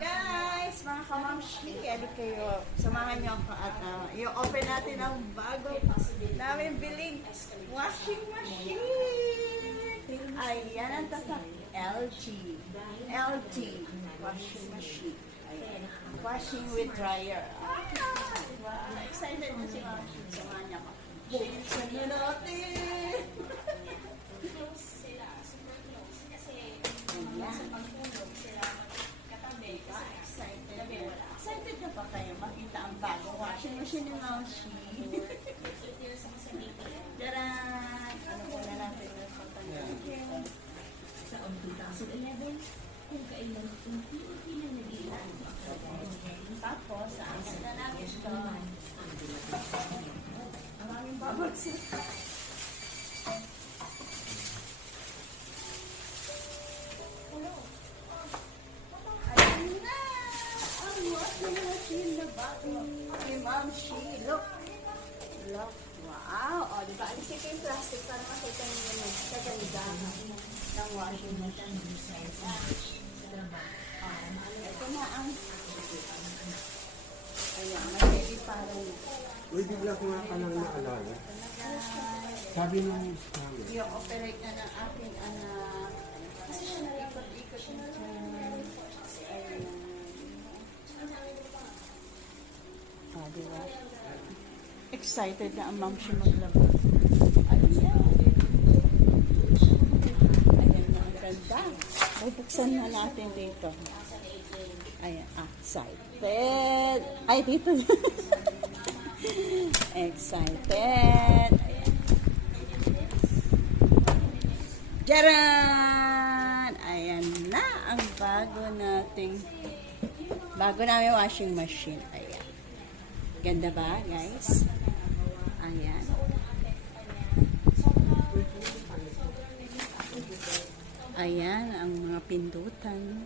Guys, mga kamamshi, alik kayo. Samahan niyo ako at i-open natin ang bago namin biling washing machine. Ayan ang tatak. LG. LG washing machine. Ayan. Washing with dryer. Wow. Excited na si Mamshi. Samahan niyo ako. Buksan na natin. Close sila, super close. Kasi sa pagtulog sila katabi. Excited. Excited na ba kayo makita ang bagong washing machine ni Mamshi? 8 years ako sa meeting. Taran! Ano po na natin yung pagtanggal? Sa 2011, kung kailan kung hindi na nag-ilan. Tapos, saan na namin ito? Ang aming babagsin. Ayan na! Ang washing machine na bago ni Mamshi. Look! Look! Wow! O, diba? Alisin ko yung plastic para makita niyo yung kagandahan ng washing machine. Ito na ang... Ayan, may baby parang... Uy, bigla ko nga palang naalala. Sabi nung scammer. I-operate na ng aking anak. Kasi siya naikot-ikot na dyan. Ayan. Diba? Excited na ang Mamshi maglaba. Ayan. Ayan na ang ganda. Bubuksan na natin dito. Ayan, excited. Ay, dito. Excited. Ayan. Jaran! Ayan na ang bago namin washing machine. Ayan. Ganda ba, guys? Ayan. Ayan ang mga pindutan.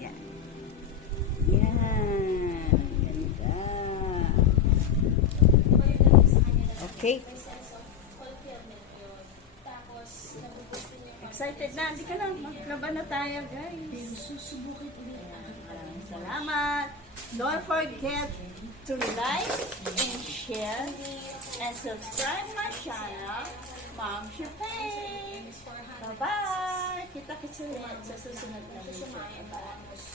Yan. Yan. Ganda. Okay. Excited na. Hindi ka na. Maglaban na tayo, guys. Susubukin ulit. Salamat. Don't forget to like and share and subscribe my channel, Mamshi Pay. Bye-bye. Kita-kits ulit sa susunod na video. Bye-bye.